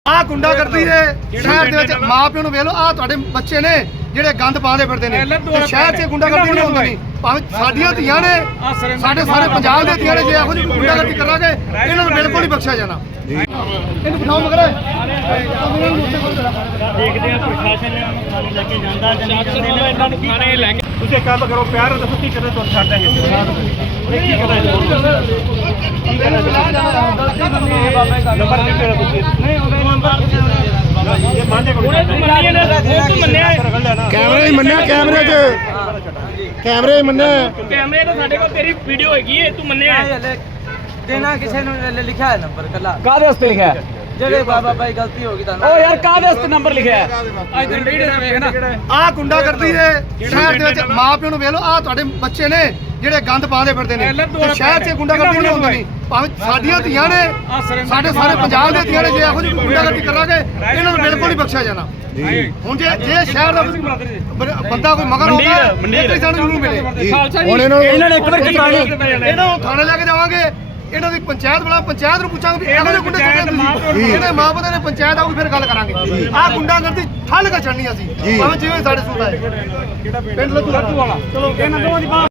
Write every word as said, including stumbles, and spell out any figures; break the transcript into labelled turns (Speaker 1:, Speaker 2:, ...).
Speaker 1: ਆ ਗੁੰਡਾ ਕਰਦੀ ਏ ਸ਼ਹਿਰ ਦੇ ਵਿੱਚ ਮਾਂ ਪਿਓ ਨੂੰ ਵੇਖ ਲਓ ਆ ਤੁਹਾਡੇ ਬੱਚੇ ਨੇ ਜਿਹੜੇ ਗੰਦ ਪਾਉਂਦੇ ਫਿਰਦੇ ਨੇ ਤੇ ਸ਼ਹਿਰ 'ਚ ਗੁੰਡਾ ਕਰਦੀ ਨਹੀਂ ਹੁੰਦੀ ਨਹੀਂ ਭਾਵੇਂ ਸਾਡੀਆਂ ਧੀਆਂ ਨੇ ਸਾਡੇ ਸਾਰੇ ਪੰਜਾਬ ਦੇ ਧੀਆਂ ਨੇ ਜੇ ਇਹੋ ਜਿਹੀ ਗੁੰਡਾ ਕਰਦੀ ਕਰਾਂਗੇ ਇਹਨਾਂ ਨੂੰ ਬਿਲਕੁਲ ਨਹੀਂ ਬਖਸ਼ਿਆ ਜਾਣਾ। ਇਹਨੂੰ ਬਿਠਾਓ ਮਗਰ
Speaker 2: ਦੇਖਦੇ ਆ ਪ੍ਰਸ਼ਾਸਨ ਨੇ ਥਾਣੇ ਲੈ ਕੇ ਜਾਂਦਾ ਜਾਂ ਨਹੀਂ ਜਾਂਦੇ ਨੇ ਇਹਨਾਂ ਨੂੰ ਥਾਣੇ ਲੈ ਕੇ
Speaker 3: ਤੁਸੀਂ ਕੰਮ ਕਰੋ ਪਿਆਰ ਦੱਸੋ ਕੀ ਕਰੇ ਤੁਹਾਨੂੰ ਛੱਡ ਦਾਂਗੇ ਨੰਬਰ ਕਿੱਥੇ ਹੈ ਤੁਸੀਂ ਨਹੀਂ ਉਹਦਾ ਨੰਬਰ ਇਹ ਮੰਨਦੇ ਕੋਲ ਤੂੰ ਮੰਨਿਆ ਨਾ ਤੂੰ ਮੰਨਿਆ
Speaker 1: ਕੈਮਰੇ ਹੀ ਮੰਨਿਆ ਕੈਮਰੇ 'ਚ ਕੈਮਰੇ ਹੀ ਮੰਨਿਆ
Speaker 2: ਕੈਮਰੇ ਤਾਂ ਸਾਡੇ ਕੋਲ ਤੇਰੀ ਵੀਡੀਓ ਹੈਗੀ ਏ ਤੂੰ ਮੰਨਿਆ
Speaker 4: ਦੇਣਾ ਕਿਸੇ ਨੂੰ ਲਿਖਿਆ ਹੈ ਨੰਬਰ ਕੱਲਾ
Speaker 2: ਕਾਹਦੇ ਵਾਸਤੇ ਲਿਖਿਆ
Speaker 4: ਜਿਹੜੇ ਬਾਬਾ ਭਾਈ ਗਲਤੀ ਹੋ ਗਈ ਤੁਹਾਨੂੰ
Speaker 2: ਓ ਯਾਰ ਕਾਹਦੇ ਵਾਸਤੇ ਨੰਬਰ ਲਿਖਿਆ ਅੱਜ ਤੈਨੂੰ ਵੀਡੀਓ ਵੇਖ ਨਾ
Speaker 1: ਆ ਗੁੰਡਾ ਕਰਦੀ ਏ ਸ਼ਹਿਰ ਦੇ ਵਿੱਚ ਮਾਂ ਪਿਓ ਨੂੰ ਵੇਖ ਲਓ ਆ ਤੁਹਾਡੇ ਬੱਚੇ ਨੇ ਜਿਹੜੇ ਗੰਦ ਪਾਉਂਦੇ ਫਿਰਦੇ ਨੇ ਤੇ ਸ਼ਹਿਰ 'ਚ ਗੁੰਡਾ ਕਰਦੀ ਨਹੀਂ ਹੁੰਦੀ ਨਹੀਂ ਭਾਵੇਂ ਸਾਡੀਆਂ ਧੀਆਂ ਨੇ ਸਾਡੇ ਸਾਰੇ ਪੰਜਾਬ ਦੇ ਧੀਆਂ ਨੇ ਜੇ ਇਹੋ ਜਿਹੀ ਗੁੰਡਾ ਕਰਦੀ ਕਰਾਂਗੇ ਇਹਨਾਂ ਨੂੰ ਬਿਲਕੁਲ ਨਹੀਂ ਬਖਸ਼ਿਆ ਜਾਣਾ। ਹੁਣ ਜੇ ਜੇ ਸ਼ਹਿਰ ਦਾ ਬੰਦਾ ਕੋਈ ਮਗਰ ਆਉਂਦਾ ਇੱਕ ਸਾਨੂੰ ਜ਼ਰੂਰ ਮਿਲੇ ਹੁਣ ਇਹਨਾਂ ਨੇ ਇੱਕ ਵਾਰ ਇਹਨਾਂ ਨੂੰ ਥਾਣੇ ਲੈ ਕੇ ਜਾਵਾਂਗੇ ਇਹਨਾਂ ਦੀ ਪੰਚਾਇਤ ਬਣਾ ਪੰਚਾਇਤ ਨੂੰ ਪੁੱਛਾਂਗੇ ਵੀ ਇਹੋ ਜਿਹੇ ਗੁੰਡੇ ਕਿਹੜੇ ਇਹਦੇ ਮਾਂ ਪਿਓ ਨੇ ਪੰਚਾਇਤ ਆਊਗੀ ਫਿਰ ਗੱਲ ਕਰਾਂਗੇ। ਆਹ ਗੁੰਡਾ ਕਰਦੀ ਠੱਲ ਕੇ ਛੱਡਣੀ ਅਸੀਂ ਭਾਵੇਂ ਜਿਵੇਂ ਸਾਡੇ ਸੂਟ ਆਏ ਪਿੰਡ ਲੱਦੂ ਵਾਲਾ ਚਲੋ ਇਹਨਾਂ ਦੋਵਾਂ ਦੀ